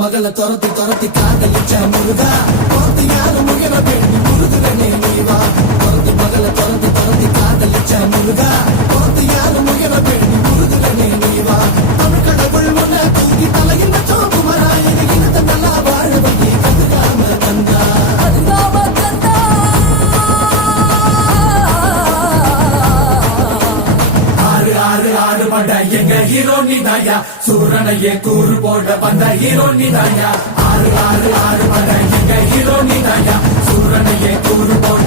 மகளை துரத்தி துரத்தி காதலிச்ச முருகா துரத்தி யாரு முயல பெண்ணு முருகனே நீவா துரத்தி மகளை துரத்தி துரத்தி காதலிச்ச முருகா துரத்தி யாரு முயல பெண்ணு முருகனே நீவா தமிழ் கடவுள் முன்ன தூக்கி தலையின் சோகுமரா இனத்தை நல்லா வாழ வையே கதுகாம கந்தா ஆறு ஆறு ஆறு பண்ட எங்க ஹீரோ நீதாயா சூரனையே கூறு போட வந்த ஹீரோ நீதாயா ஆறு ஆறு ஆறு பண்ட எங்க ஹீரோ நீதாயா சூரனையே கூறு போட